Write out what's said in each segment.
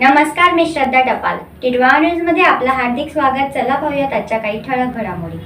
नमस्कार, मी श्रद्धा टपाल. टिटवाळा न्यूज मध्ये आपलं हार्दिक स्वागत. चला पाहूयात आजच्या काही ठळक घडामोडी.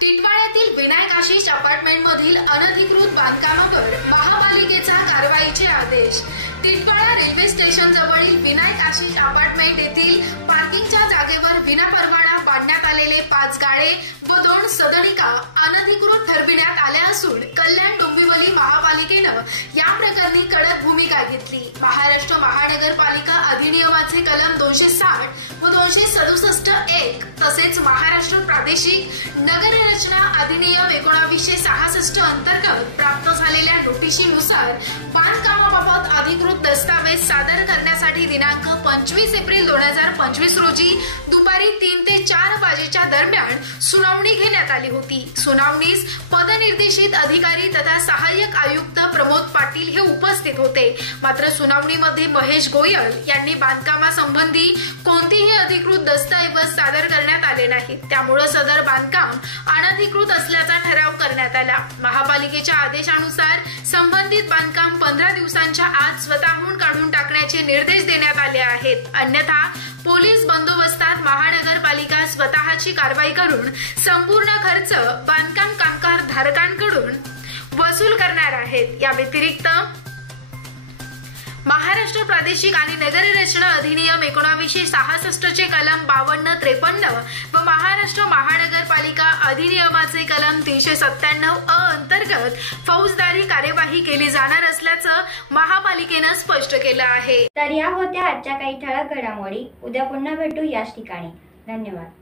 टिटवाळ्यातील विनायक आशिष अपार्टमेंट मधील अनधिकृत बांधकामावर महापालिकेचा कारवाईचे आदेश. टिटवाळा रेल्वे स्टेशन जवळील विनायक आशिष अपार्टमेंट येथील पार्किंगच्या जागेवर विनापरवाना बांधण्यात आलेले 5 गाळे व 2 सदनिका अनधिकृत ठरविण्यात आल्या असून कल्याण डोंबिवली महापालिकेनं या प्रकरणी कडक भूमिका घेतली. महाराष्ट्र महानगरपालिका अधिनियमाचे कलम 260 व 267(1) तसेच महाराष्ट्र प्रादेशिक नगररचना अधिनियम 1966 अंतर्गत प्राप्त झालेल्या नोटिशीनुसार बांधकामाबाबत अधिकृत दस्तावेज सादर करण्यासाठी दिनांक 25 एप्रिल 2025 रोजी दुपारी 3 ते 4 वाजेच्या दरम्यान सुनावणी घेण्यात आली होती. सुनावणीस पदनिर्देशित अधिकारी तथा सहाय्यक आयुक्त प्रमोद पाटील हे उपस्थित होते. मात्र सुनावणीमध्ये महेश गोयल यांनी बांधकामासंबंधी कोणतेही अधिकृत दस्तऐवज सादर करण्यात आले नाहीत. त्यामुळे सदर बांधकाम अनधिकृत असल्याचा ठराव करण्यात आला. महापालिकेच्या आदेशानुसार संबंधित बांधकाम 15 दिवसांच्या आत स्वतःहून काढून टाकण्याचे निर्देश देण्यात आले आहेत. अन्यथा पोलीस बंदोबस्तात महानगरपालिका स्वतःची कारवाई करून संपूर्ण खर्च बांधकाम कामगार धारकांकडून वसूल करणार आहेत. या व्यतिरिक्त महाराष्ट्र प्रादेशिक आणि नगररचना अधिनियम 1966 चे कलम 52, 53 व महाराष्ट्र महानगरपालिका अधिनियमाचे कलम 397(अ) अंतर्गत फौजदारी कार्यवाही केली जाणार असल्याचं महापालिकेनं स्पष्ट केलं आहे. तर या होत्या आजच्या काही ठळक घडामोडी. उद्या पुन्हा भेटू याच ठिकाणी. धन्यवाद.